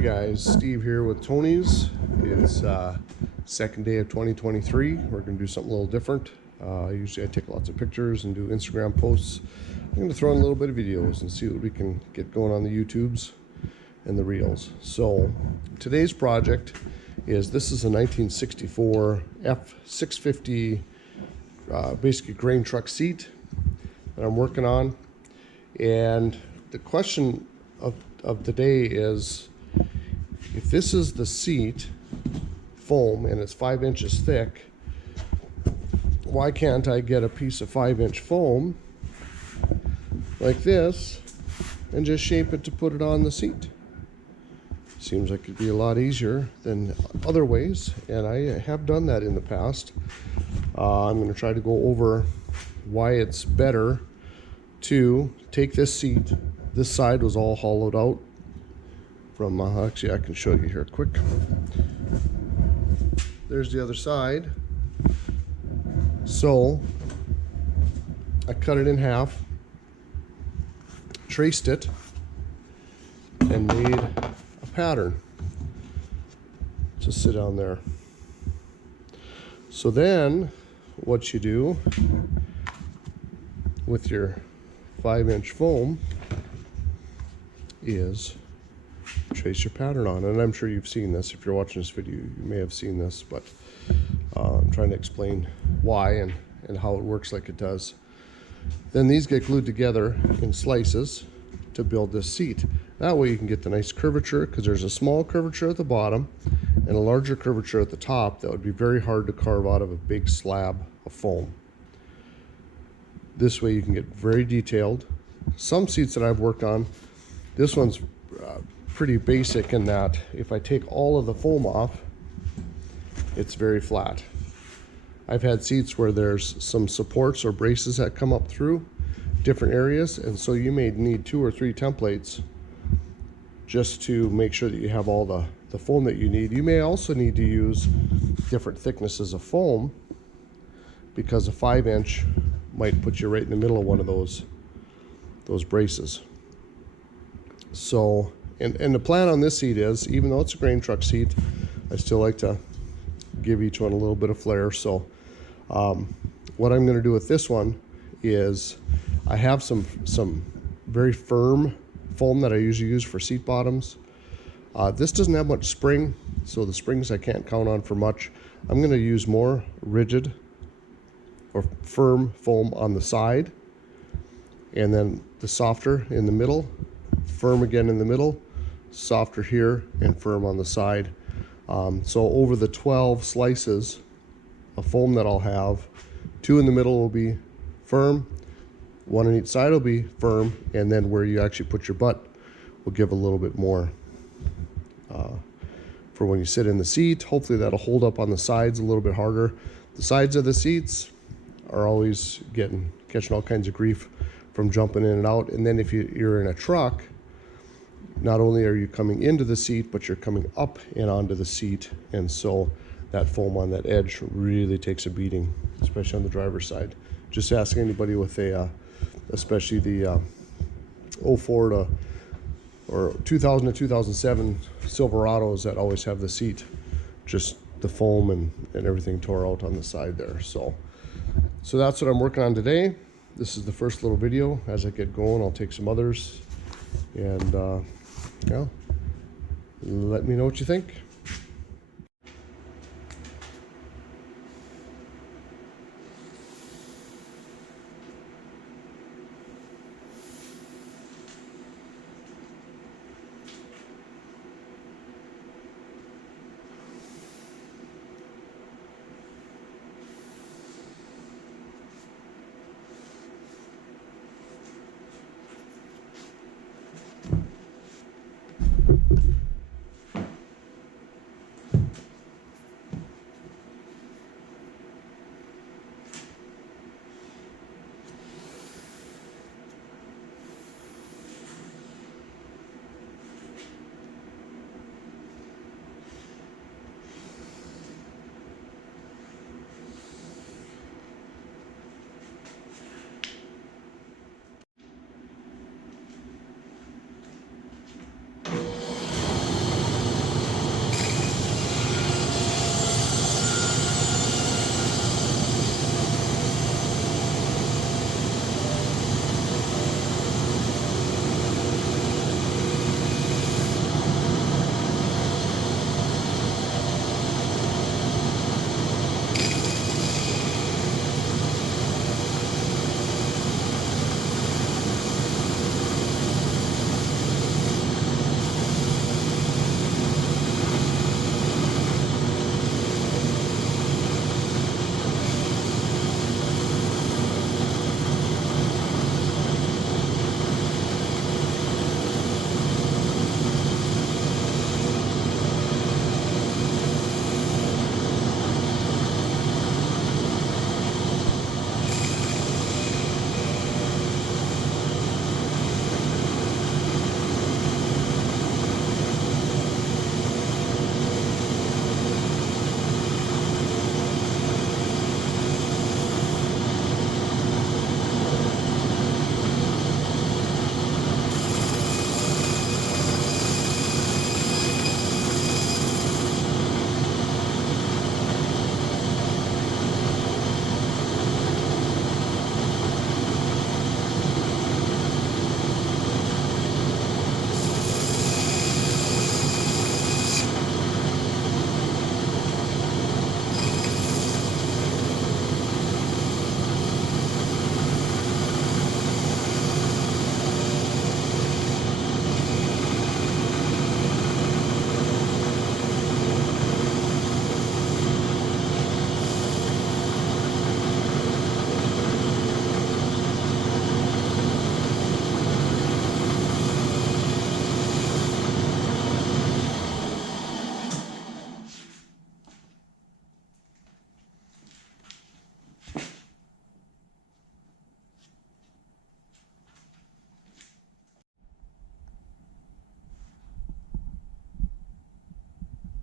Hey guys, Steve here with Tony's. It's second day of 2023. We're going to do something a little different. Usually I take lots of pictures and do Instagram posts. I'm going to throw in a little bit of videos and see what we can get going on the YouTubes and the Reels. So today's project is, this is a 1964 F650 basically grain truck seat that I'm working on. And the question of the day is, if this is the seat foam and it's 5 inches thick, why can't I get a piece of 5-inch foam like this and just shape it to put it on the seat? Seems like it'd be a lot easier than other ways, and I have done that in the past. I'm going to try to go over why it's better to take this seat. This side was all hollowed out from, actually I can show you here quick. There's the other side. So I cut it in half, traced it, and made a pattern to sit on there. So then what you do with your 5-inch foam is trace your pattern on, and I'm sure you've seen this. If you're watching this video, you may have seen this, but I'm trying to explain why and how it works like it does. Then these get glued together in slices to build this seat. That way you can get the nice curvature, because there's a small curvature at the bottom and a larger curvature at the top that would be very hard to carve out of a big slab of foam. This way you can get very detailed. Some seats that I've worked on, this one's pretty basic in that if I take all of the foam off, it's very flat. I've had seats where there's some supports or braces that come up through different areas, and so you may need 2 or 3 templates just to make sure that you have all the foam that you need. You may also need to use different thicknesses of foam, because a 5-inch might put you right in the middle of one of those braces. So, and the plan on this seat is, even though it's a grain truck seat, I still like to give each one a little bit of flair. So what I'm going to do with this one is, I have some very firm foam that I usually use for seat bottoms. This doesn't have much spring, so the springs I can't count on for much. I'm going to use more rigid or firm foam on the side, and then the softer in the middle, firm again in the middle, softer here, and firm on the side. So over the 12 slices of foam that I'll have, 2 in the middle will be firm, 1 on each side will be firm, and then where you actually put your butt will give a little bit more for when you sit in the seat. Hopefully that'll hold up on the sides a little bit harder. The sides of the seats are always catching all kinds of grief from jumping in and out. And then if you're in a truck, not only are you coming into the seat, but you're coming up and onto the seat, and so that foam on that edge really takes a beating, especially on the driver's side. Just ask anybody with especially the 04 or 2000 to 2007 Silverados that always have the seat, just the foam and everything tore out on the side there. So that's what I'm working on today. This is the first little video. As I get going, I'll take some others, and yeah, let me know what you think.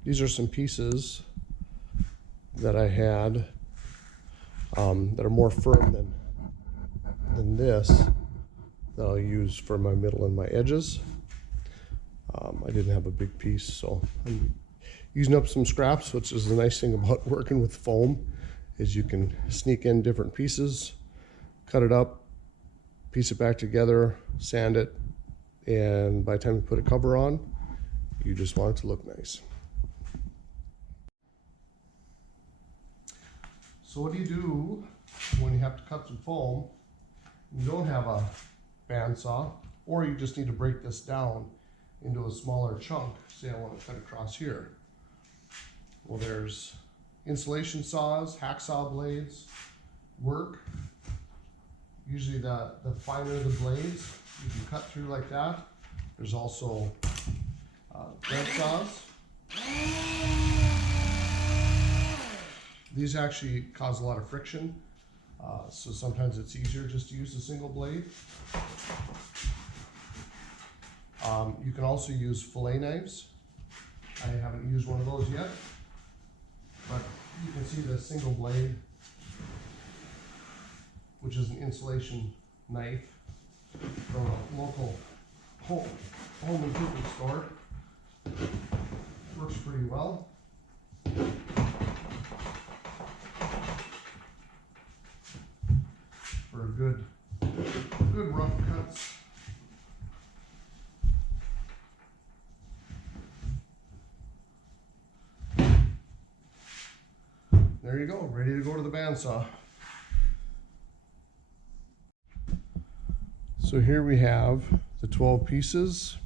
These are some pieces that I had that are more firm than this, that I'll use for my middle and my edges. I didn't have a big piece, so I'm using up some scraps, which is the nice thing about working with foam, is you can sneak in different pieces, cut it up, piece it back together, sand it, and by the time you put a cover on, you just want it to look nice. So what do you do when you have to cut some foam? You don't have a bandsaw, or you just need to break this down into a smaller chunk. Say I want to cut across here. Well, there's insulation saws, hacksaw blades work. Usually the finer the blades, you can cut through like that. There's also bent saws. These actually cause a lot of friction, so sometimes it's easier just to use a single blade. You can also use fillet knives. I haven't used one of those yet, but you can see the single blade, which is an insulation knife from a local home improvement store. Works pretty well. For a good rough cuts. There you go, ready to go to the bandsaw. So here we have the 12 pieces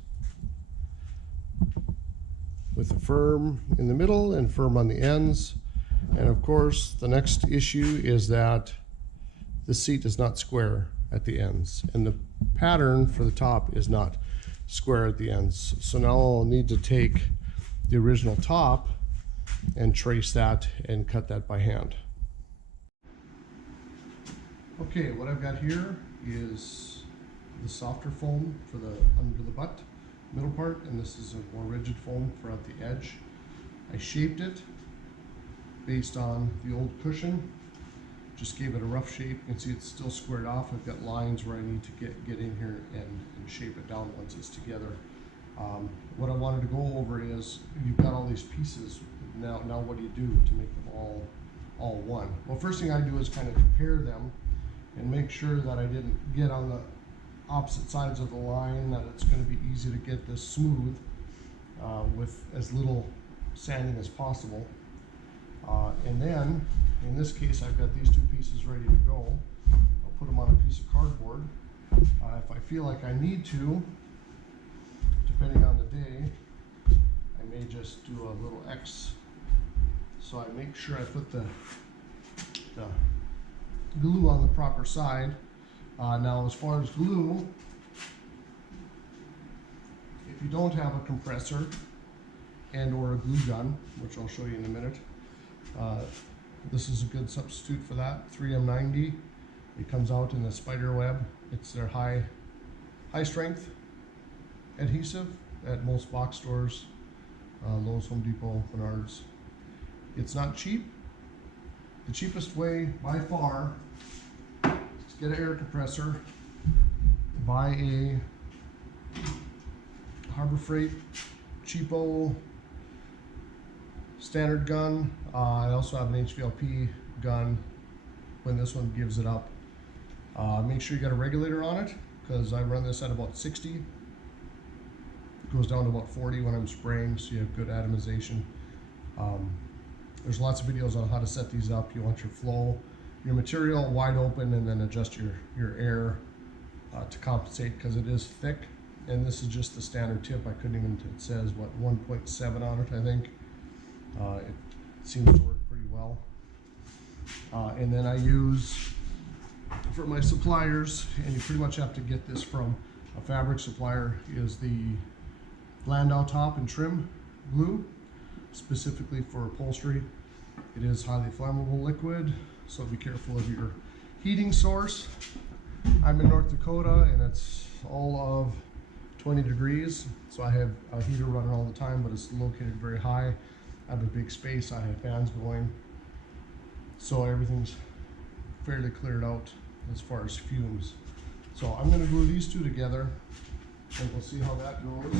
with the firm in the middle and firm on the ends. And of course, the next issue is that the seat is not square at the ends, and the pattern for the top is not square at the ends. So now I'll need to take the original top and trace that and cut that by hand. Okay, what I've got here is the softer foam for the under the butt, middle part, and this is a more rigid foam for at the edge. I shaped it based on the old cushion. Just gave it a rough shape. You can see it's still squared off. I've got lines where I need to get in here and shape it down once it's together. What I wanted to go over is, you've got all these pieces. Now what do you do to make them all one? Well, first thing I do is kind of compare them and make sure that I didn't get on the opposite sides of the line, that it's going to be easy to get this smooth with as little sanding as possible. And then, in this case, I've got these two pieces ready to go. I'll put them on a piece of cardboard. If I feel like I need to, depending on the day, I may just do a little X. So I make sure I put the glue on the proper side. Now, as far as glue, if you don't have a compressor and or a glue gun, which I'll show you in a minute, this is a good substitute for that. 3M90. It comes out in the spider web. It's their high strength adhesive at most box stores, Lowe's, Home Depot, Menards. It's not cheap. The cheapest way by far is to get an air compressor, buy a Harbor Freight cheapo standard gun. I also have an HVLP gun when this one gives it up. Make sure you got a regulator on it, because I run this at about 60. It goes down to about 40 when I'm spraying, so you have good atomization. There's lots of videos on how to set these up. You want your flow, your material wide open, and then adjust your air to compensate, because it is thick. And this is just the standard tip. I couldn't even, it says what, 1.7 on it, I think. It seems to work pretty well. And then I use, for my suppliers, and you pretty much have to get this from a fabric supplier, is the Landau top and trim glue, specifically for upholstery. It is highly flammable liquid, so be careful of your heating source. I'm in North Dakota, and it's all of 20 degrees, so I have a heater running all the time, but it's located very high. I have a big space, I have fans going, so everything's fairly cleared out as far as fumes. So I'm going to glue these two together and we'll see how that goes.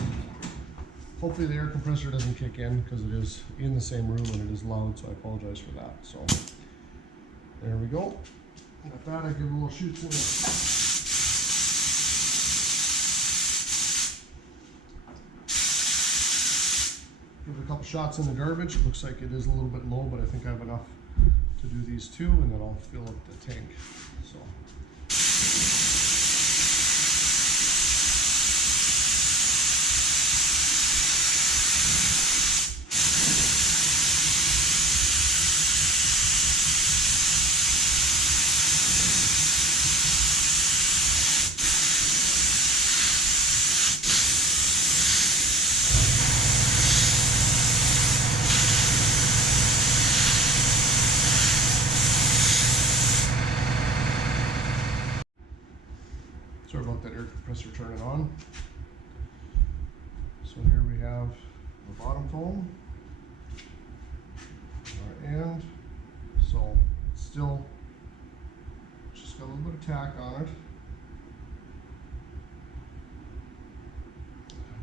Hopefully the air compressor doesn't kick in because it is in the same room and it is loud, so I apologize for that. So there we go. And with that, I give a little shoots in it. Give it a couple shots in the garbage. Looks like it is a little bit low, but I think I have enough to do these two, and then I'll fill up the tank. So. Sorry about that air compressor turning on. So here we have the bottom foam, our end. So it's still just got a little bit of tack on it.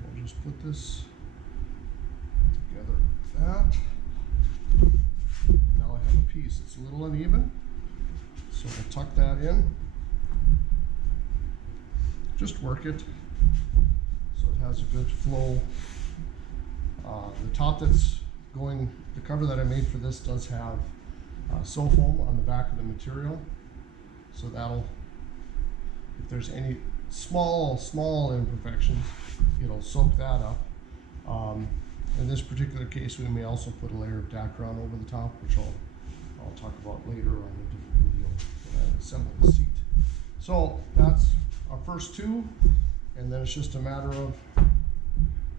We'll just put this together like that. Now I have a piece. It's a little uneven, so we'll tuck that in. Just work it so it has a good flow. The top that's going, the cover that I made for this does have sew foam on the back of the material. So that'll, if there's any small imperfections, it'll soak that up. In this particular case, we may also put a layer of Dacron over the top, which I'll talk about later on a different video when I assemble the seat. So that's our first two, and then it's just a matter of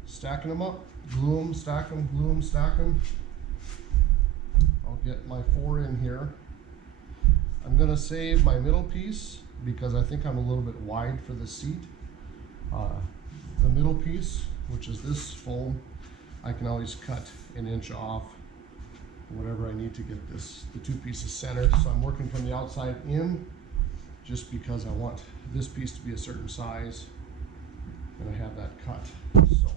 stacking them up, glue them, stack them, glue them, stack them. I'll get my 4 in here. I'm going to save my middle piece because I think I'm a little bit wide for the seat. The middle piece, which is this foam, I can always cut an inch off, whatever I need to get the two pieces centered. So I'm working from the outside in, just because I want this piece to be a certain size, and I have that cut. So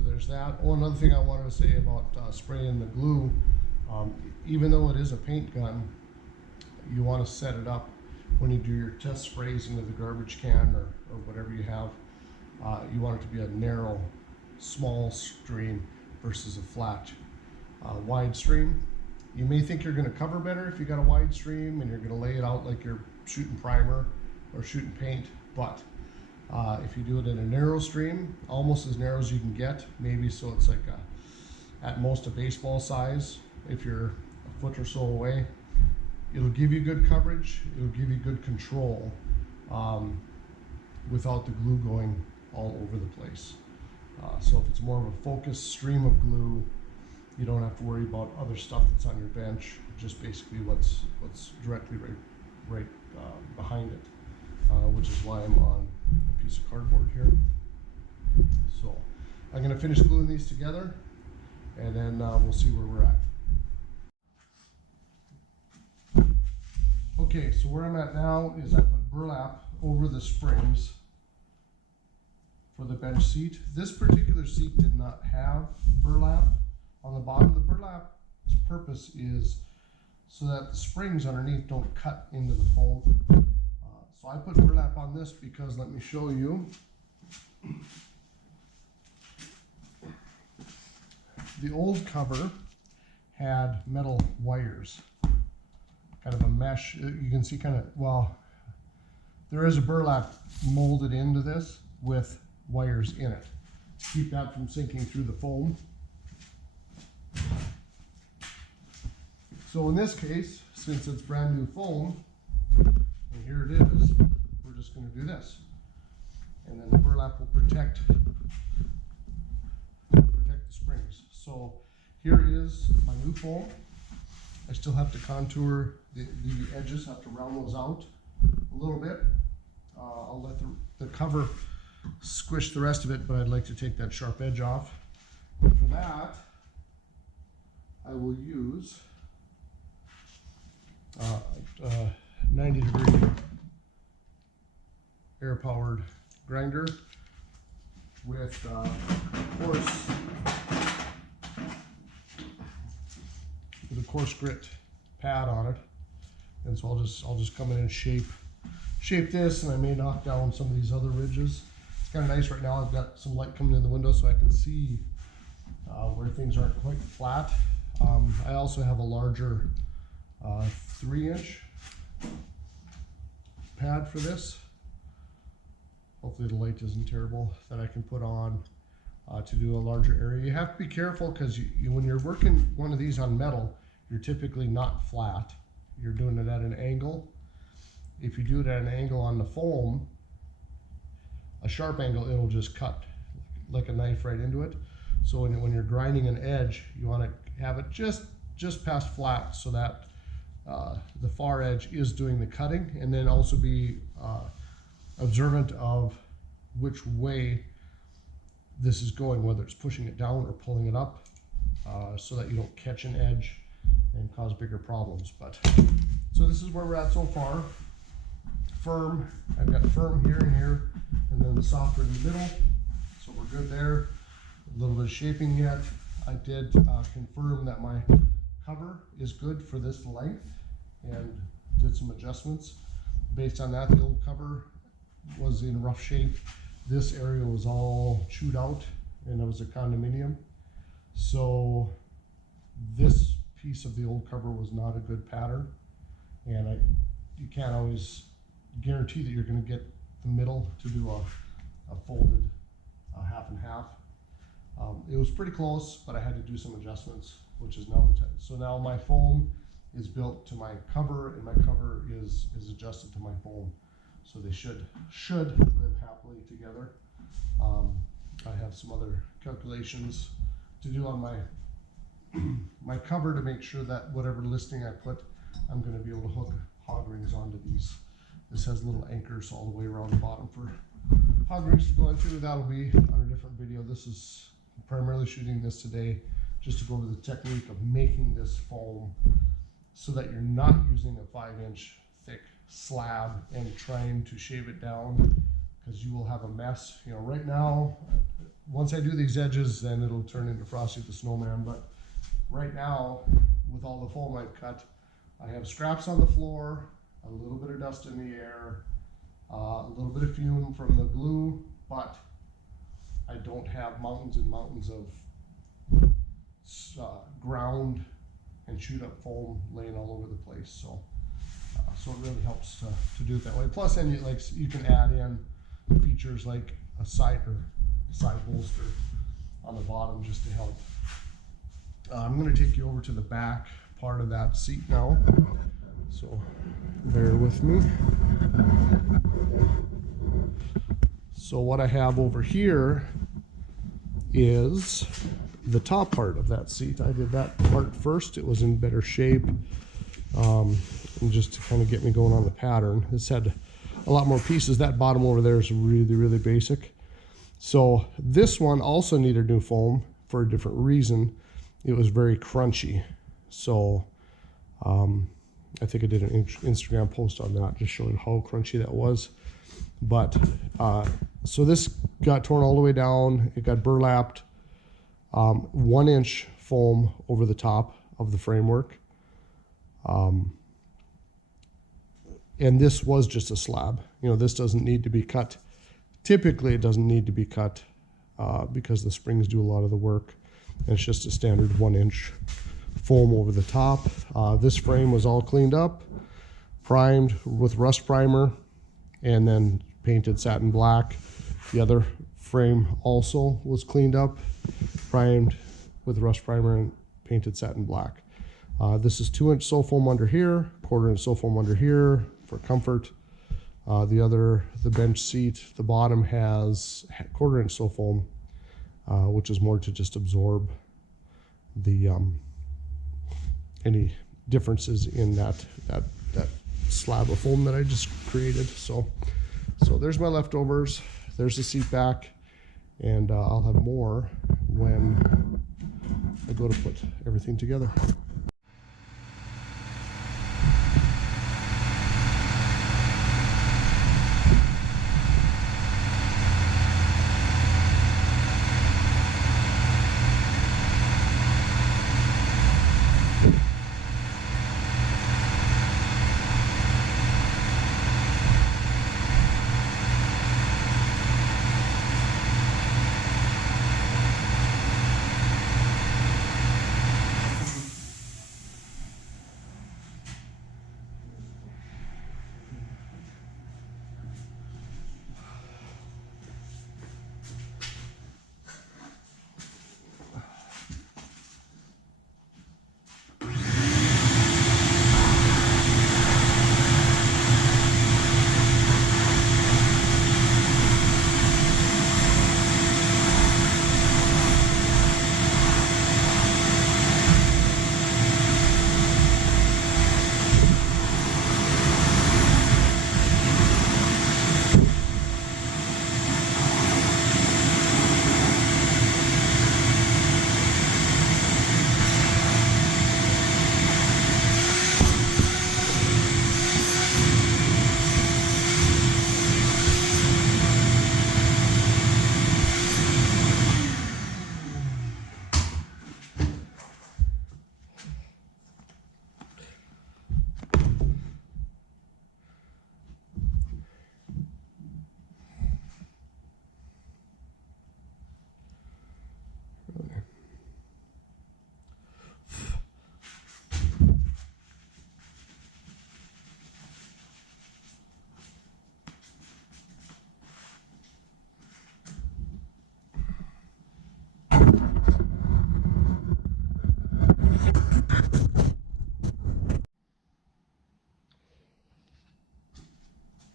there's that. Oh, another thing I wanted to say about spraying the glue, even though it is a paint gun, you want to set it up when you do your test sprays into the garbage can or whatever you have. You want it to be a narrow, small stream versus a flat, wide stream. You may think you're going to cover better if you got a wide stream and you're going to lay it out like you're shooting primer or shooting paint, but if you do it in a narrow stream, almost as narrow as you can get, maybe so it's like at most a baseball size, if you're a foot or so away, it'll give you good coverage, it'll give you good control without the glue going all over the place. So if it's more of a focused stream of glue, you don't have to worry about other stuff that's on your bench, just basically what's directly right behind it, which is why I'm on a piece of cardboard here. So I'm going to finish gluing these together, and then we'll see where we're at. Okay, so where I'm at now is I put burlap over the springs for the bench seat. This particular seat did not have burlap on the bottom. The burlap's purpose is so that the springs underneath don't cut into the foam. So I put burlap on this because, let me show you. The old cover had metal wires, kind of a mesh. You can see kind of, well, there is a burlap molded into this with wires in it to keep that from sinking through the foam. So in this case, since it's brand new foam, and here it is, we're just going to do this. And then the burlap will protect the springs. So here is my new foam. I still have to contour the edges, have to round those out a little bit. I'll let the cover squish the rest of it, but I'd like to take that sharp edge off. And for that, I will use 90-degree air-powered grinder with, of course, with a coarse grit pad on it. And so I'll just come in and shape this, and I may knock down some of these other ridges. It's kind of nice right now. I've got some light coming in the window so I can see where things aren't quite flat. I also have a larger 3-inch pad for this. Hopefully the light isn't terrible, that I can put on to do a larger area. You have to be careful because when you're working one of these on metal, you're typically not flat. You're doing it at an angle. If you do it at an angle on the foam, a sharp angle, it'll just cut like a knife right into it. So when you're grinding an edge, you want to have it just past flat so that the far edge is doing the cutting, and then also be observant of which way this is going, whether it's pushing it down or pulling it up, so that you don't catch an edge and cause bigger problems. But so this is where we're at so far. Firm, I've got firm here and here, and then the softer in the middle, so we're good there. A little bit of shaping yet. I did confirm that my cover is good for this length and did some adjustments based on that. The old cover was in rough shape. This area was all chewed out, and it was a condominium, so this piece of the old cover was not a good pattern, and you can't always guarantee that you're going to get the middle to do a folded half and half. It was pretty close, but I had to do some adjustments, which is now the time. So now my foam is built to my cover, and my cover is adjusted to my foam. So they should live happily together. I have some other calculations to do on my cover to make sure that whatever listing I put, I'm going to be able to hook hog rings onto these. This has little anchors all the way around the bottom for hog rings to go into. That'll be on a different video. This is primarily shooting this today just to go over the technique of making this foam so that you're not using a 5-inch thick slab and trying to shave it down, because you will have a mess. You know, right now, once I do these edges, then it'll turn into Frosty the Snowman. But right now, with all the foam I've cut, I have scraps on the floor, a little bit of dust in the air, a little bit of fume from the glue, but I don't have mountains and mountains of ground and chewed up foam laying all over the place. So it really helps to do it that way. Plus, then you can add in features like a side bolster on the bottom just to help. I'm going to take you over to the back part of that seat now. So bear with me. So what I have over here is the top part of that seat. I did that part first. It was in better shape, and just to kind of get me going on the pattern. This had a lot more pieces. That bottom over there is really, really basic. So this one also needed new foam for a different reason. It was very crunchy. So I think I did an Instagram post on that, just showing how crunchy that was. But so this got torn all the way down. It got burlapped. 1-inch foam over the top of the framework. And this was just a slab. You know, this doesn't need to be cut. Typically, it doesn't need to be cut because the springs do a lot of the work. And it's just a standard 1-inch foam over the top. This frame was all cleaned up, primed with rust primer, and then painted satin black. The other frame also was cleaned up, primed with rust primer, and painted satin black. This is 2-inch sill foam under here, 1/4-inch sill foam under here for comfort. The bench seat, the bottom has 1/4-inch sill foam, which is more to just absorb the any differences in that slab of foam that I just created. So there's my leftovers. There's the seat back, and I'll have more when I go to put everything together.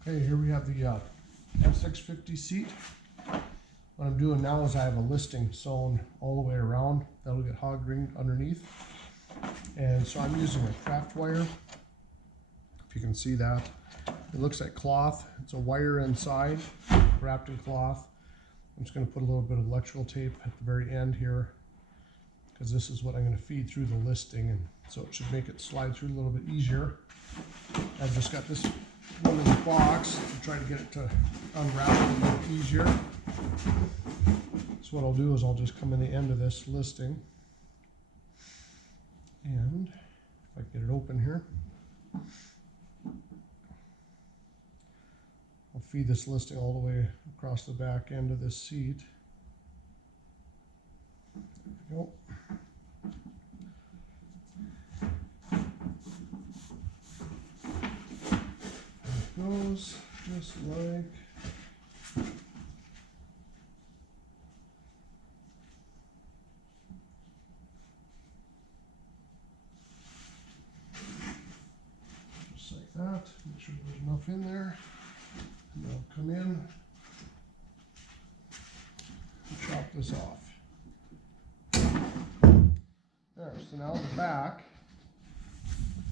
Okay, here we have the F650 seat. What I'm doing now is I have a listing sewn all the way around. That'll get hog ringed underneath. And so I'm using a craft wire. If you can see that. It looks like cloth. It's a wire inside, wrapped in cloth. I'm just going to put a little bit of electrical tape at the very end here, because this is what I'm going to feed through the listing, and so it should make it slide through a little bit easier. I've just got this one in the box to try to get it to unravel a little bit easier. So what I'll do is I'll just come in the end of this listing, and if I get it open here, I'll feed this listing all the way across the back end of this seat. There we go. Goes just like that. Make sure there's enough in there, and I'll come in and chop this off. There, so now the back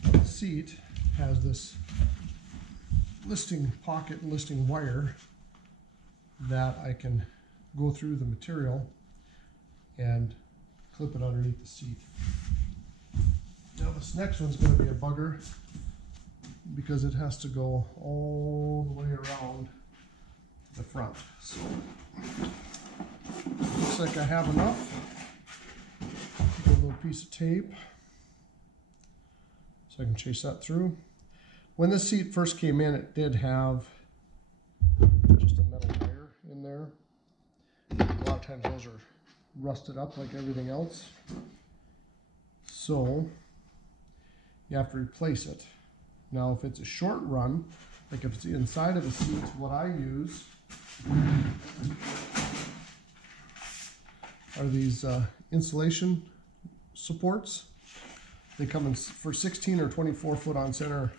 of the seat has this listing pocket and listing wire that I can go through the material and clip it underneath the seat. Now this next one's going to be a bugger because it has to go all the way around the front. So looks like I have enough. Get a little piece of tape so I can chase that through. When this seat first came in, it did have just a metal wire in there. A lot of times those are rusted up like everything else. So you have to replace it. Now if it's a short run, like if it's the inside of a seat, what I use are these insulation supports. They come in for 16 or 24 foot on center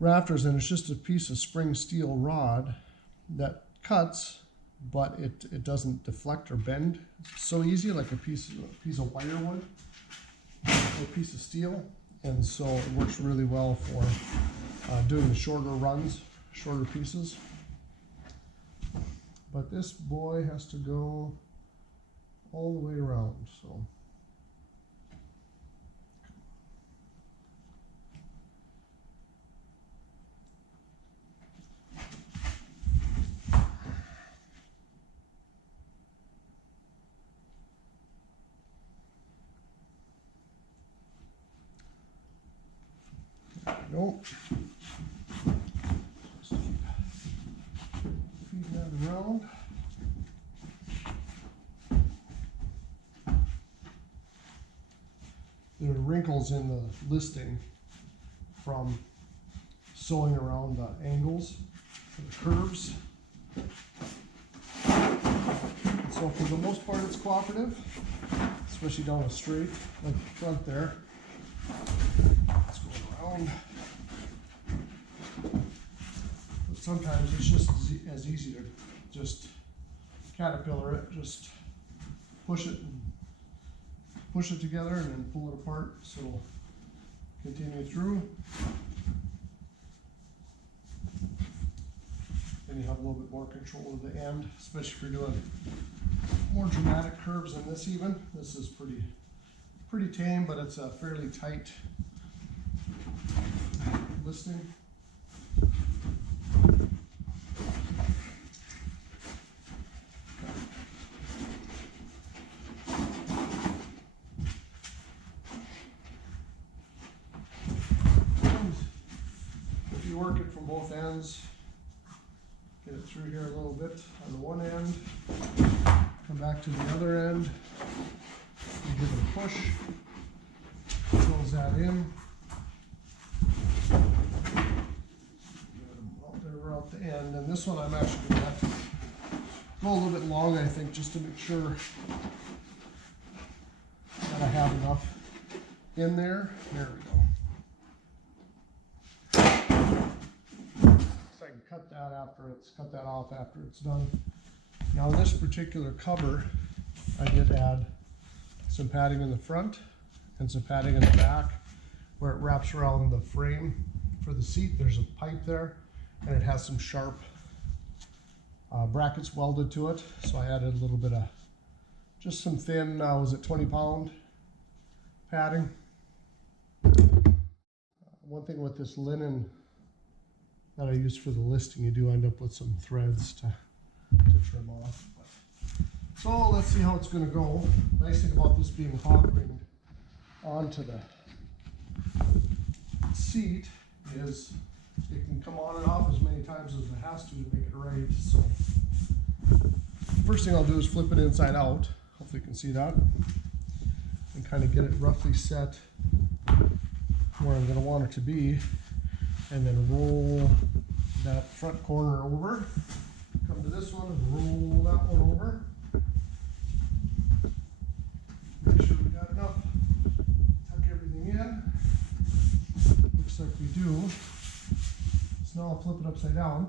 rafters, and it's just a piece of spring steel rod that cuts, but it doesn't deflect or bend so easy like a piece of wire would, or a piece of steel. And so it works really well for doing the shorter runs, shorter pieces. But this boy has to go all the way around. So Nope. Just keep feeding that around. There are wrinkles in the listing from sewing around the angles for the curves. So for the most part it's cooperative, especially down a straight like the front there. Let's go around. But sometimes it's just as easy to just caterpillar it, just push it together and then pull it apart so it'll continue through. Then you have a little bit more control of the end, especially if you're doing more dramatic curves than this even. This is pretty tame, but it's a fairly tight listing. If you work it from both ends, get it through here a little bit on the one end, come back to the other end, and give it a push, close that in, they're out the end, and this one I'm actually going to have to go a little bit long, I think, just to make sure that I have enough in there. There we go. So I can cut that off after it's done. Now this particular cover, I did add some padding in the front and some padding in the back where it wraps around the frame for the seat. There's a pipe there and it has some sharp brackets welded to it. So I added a little bit of just some thin, was it 20-pound padding. One thing with this linen that I use for the listing, you do end up with some threads to trim off. So let's see how it's going to go. Nice thing about this being hog ringed onto the seat is it can come on and off as many times as it has to make it right. So first thing I'll do is flip it inside out. Hopefully you can see that. And kind of get it roughly set where I'm going to want it to be. And then roll that front corner over. Come to this one and roll that one over. Make sure we got enough. Tuck everything in. Looks like we do. So now I'll flip it upside down.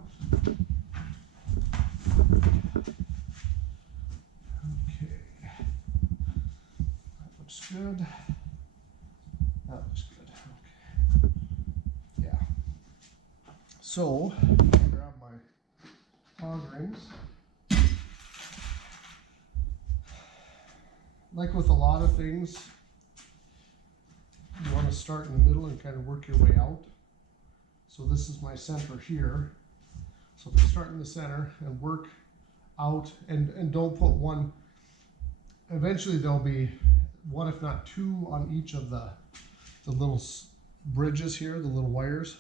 Okay. That looks good. That looks good. Okay. Yeah. So, grab my hog rings. Like with a lot of things, you want to start in the middle and kind of work your way out. So this is my center here. So if you start in the center and work out, and don't put one, eventually there'll be one if not two on each of the little bridges here, the little wires.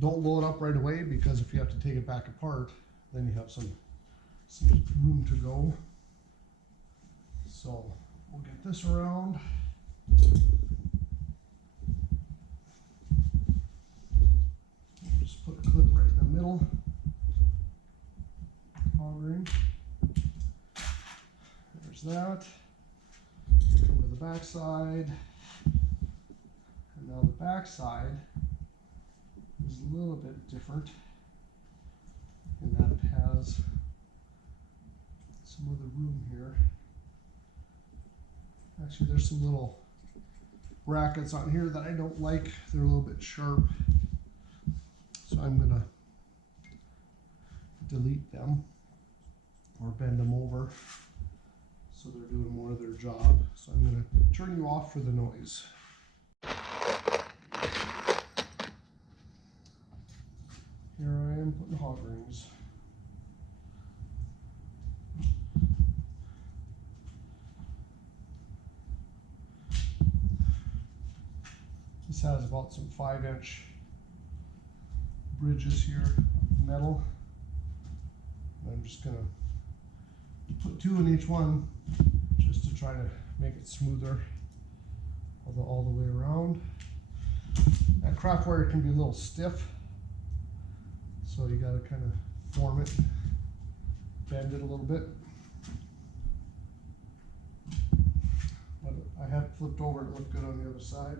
Don't load up right away, because if you have to take it back apart, then you have some room to go. So we'll get this around. Just put a clip right in the middle. Hog ring. There's that. Come to the back side. And now the back side is a little bit different in that it has some other room here. Actually, there's some little brackets on here that I don't like. They're a little bit sharp. So I'm gonna delete them or bend them over so they're doing more of their job. So I'm gonna turn you off for the noise. Here I am putting hog rings. This has about some 5-inch bridges here, metal. And I'm just gonna put 2 in each one just to try to make it smoother all the way around. That craft wire can be a little stiff, so you gotta kind of form it, bend it a little bit. But I had it flipped over, it looked good on the other side.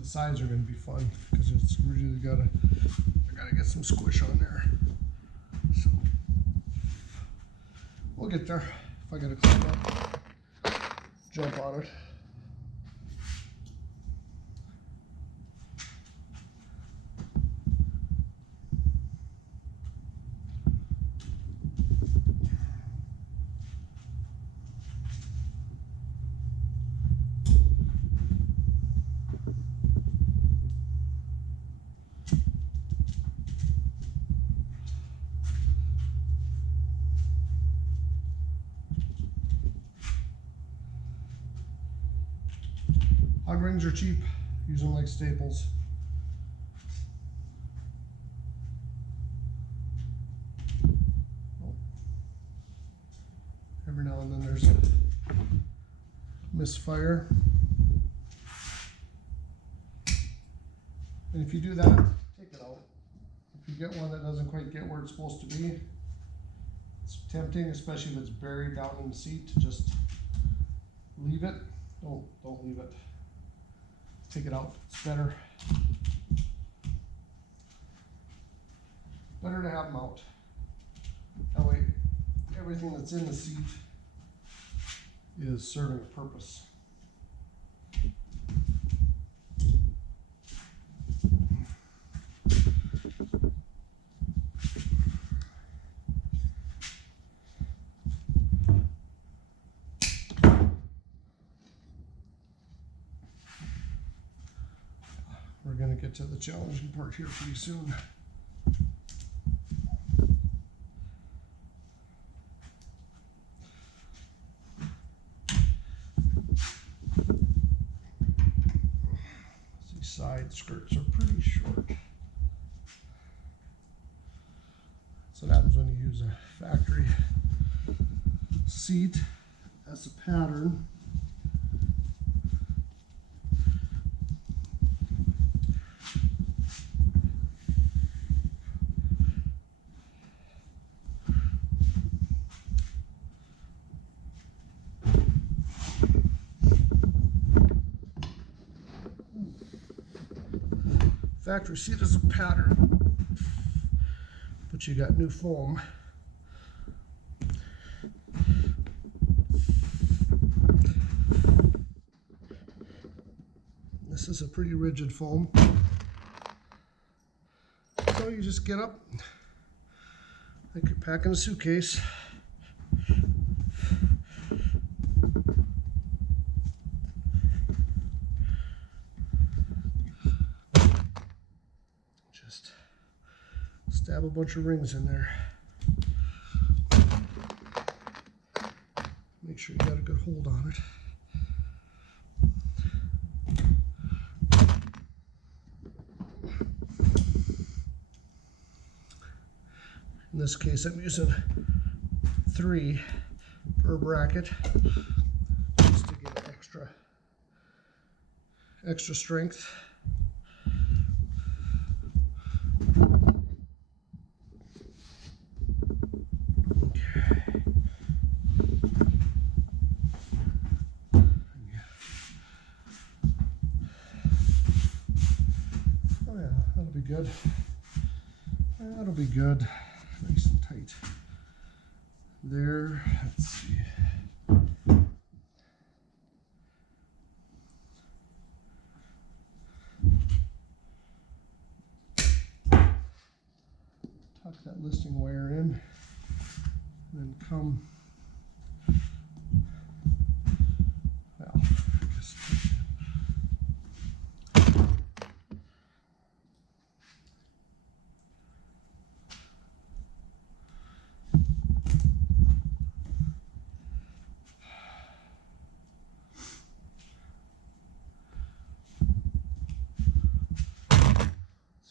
The sides are going to be fun because it's really I gotta get some squish on there. So we'll get there. If I gotta climb up, jump on it. Hog rings are cheap. Use them like staples. Oh. Every now and then there's a misfire. And if you do that, take it out. If you get one that doesn't quite get where it's supposed to be, it's tempting, especially if it's buried down in the seat, to just leave it. Don't leave it. Take it out. It's better to have them out. That way everything that's in the seat is serving a purpose. We're going to get to the challenging part here pretty soon. These side skirts are pretty short. So that happens when you use a factory seat as a pattern. Factory seat is a pattern, but you got new foam. This is a pretty rigid foam. So you just get up like you're packing a suitcase. Just stab a bunch of rings in there. Make sure you got a good hold on it. In this case, I'm using 3 per bracket just to get extra strength. Oh yeah, that'll be good. That'll be good. Nice and tight. There, let's see. Tuck that listing wire in, and then come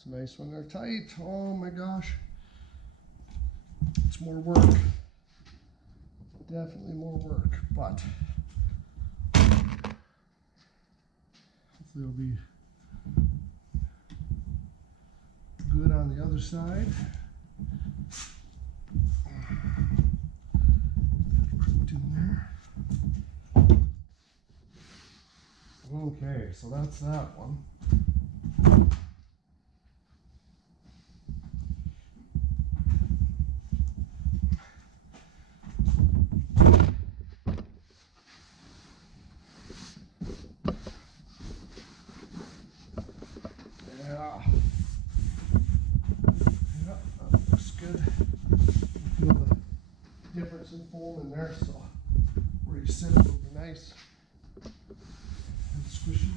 It's nice when they're tight. Oh my gosh. It's more work. Definitely more work, but hopefully it'll be good on the other side. Put it in there. Okay, so that's that one. Yeah. Yeah, that looks good. You feel the difference in foam in there, so where you sit it will be nice and squishy.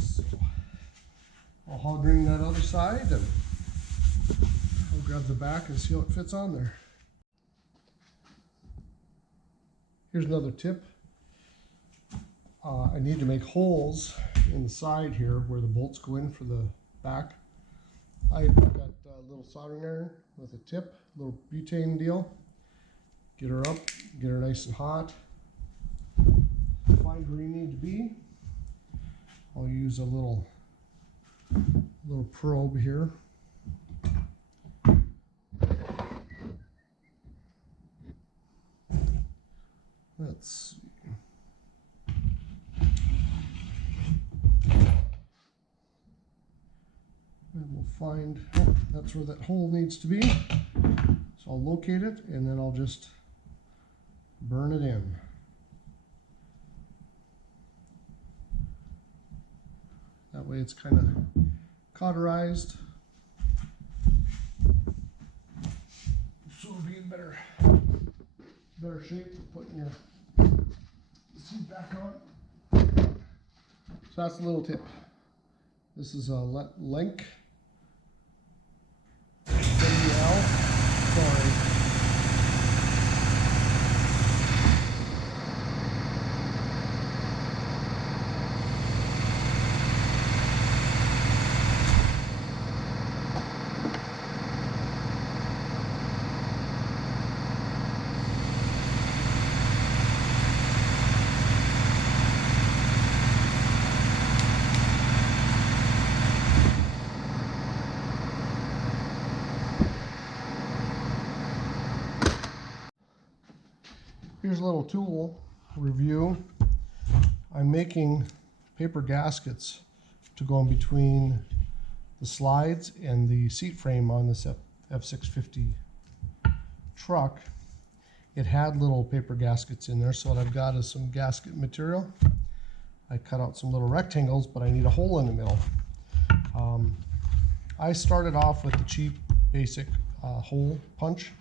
So I'll hog ring that other side and I'll grab the back and see how it fits on there. Here's another tip. I need to make holes in the side here where the bolts go in for the back. I've got a little soldering iron with a tip, a little butane deal. Get her up, get her nice and hot. Find where you need to be. I'll use a little probe here. Let's see. And we'll find, oh, that's where that hole needs to be. So I'll locate it and then I'll just burn it in. That way it's kind of cauterized. So it'll be in better shape for putting your seat back on. So that's a little tip. This is a link. Sorry. Here's a little tool review. I'm making paper gaskets to go in between the slides and the seat frame on this F650 truck. It had little paper gaskets in there, so what I've got is some gasket material. I cut out some little rectangles, but I need a hole in the middle. I started off with the cheap basic hole punch.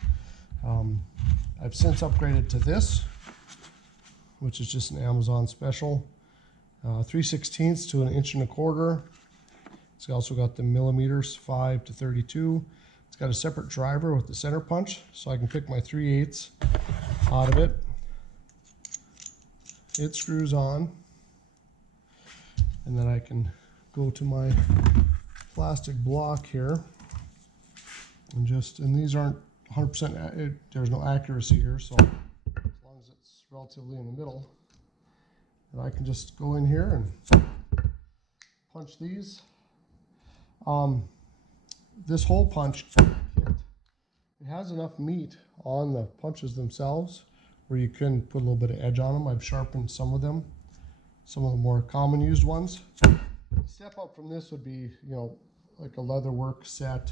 I've since upgraded to this, which is just an Amazon special. 3/16 to 1.25 inches. It's also got the millimeters, 5 to 32. It's got a separate driver with the center punch, so I can pick my 3/8 out of it. It screws on, and then I can go to my plastic block here, and these aren't 100%, there's no accuracy here, so as long as it's relatively in the middle, and I can just go in here and punch these. This hole punch kit, it has enough meat on the punches themselves where you can put a little bit of edge on them. I've sharpened some of them, some of the more common used ones. The step up from this would be, like a leather work set,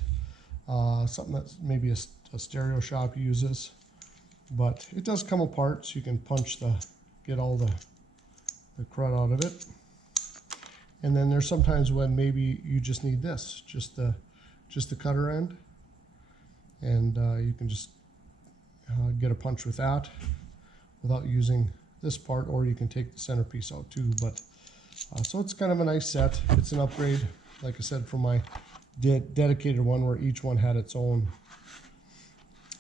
something that's maybe a stereo shop uses, but it does come apart, so you can get all the crud out of it. And then there's sometimes when maybe you just need this, just the cutter end, and you can just get a punch with that without using this part, or you can take the centerpiece out too. But so it's kind of a nice set. It's an upgrade, like I said, from my dedicated one where each one had its own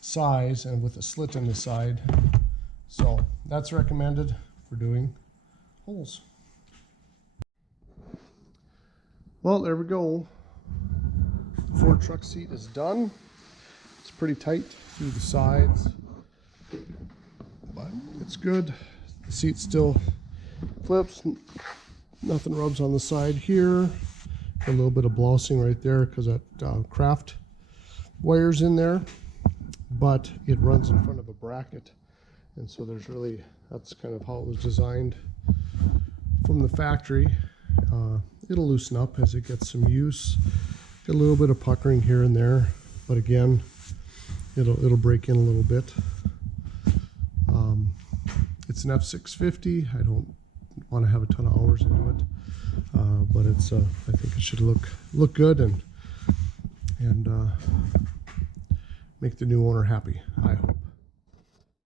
size and with a slit in the side. So that's recommended for doing holes. Well, there we go. The Ford truck seat is done. It's pretty tight through the sides, but it's good. The seat still flips. Nothing rubs on the side here. A little bit of blousing right there because that craft wire's in there, but it runs in front of a bracket, and so that's kind of how it was designed from the factory. It'll loosen up as it gets some use. Get a little bit of puckering here and there, but again, it'll break in a little bit. It's an F650. I don't want to have a ton of hours into it, but I think it should look good and make the new owner happy, I hope.